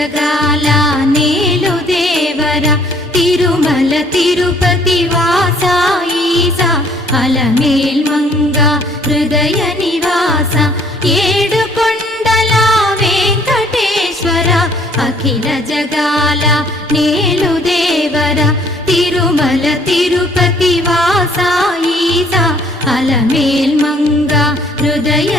జగాల నేలు దేవర తిరుమల తిరుపతి వాస ఈసా అలమేల్ మంగ హృదయ నివాస ఏడు కొండల వెంకటేశ్వర అఖిల జగాల నేలు దేవర తిరుమల తిరుపతి వాస ఈసా అలమేల్ మంగ హృదయ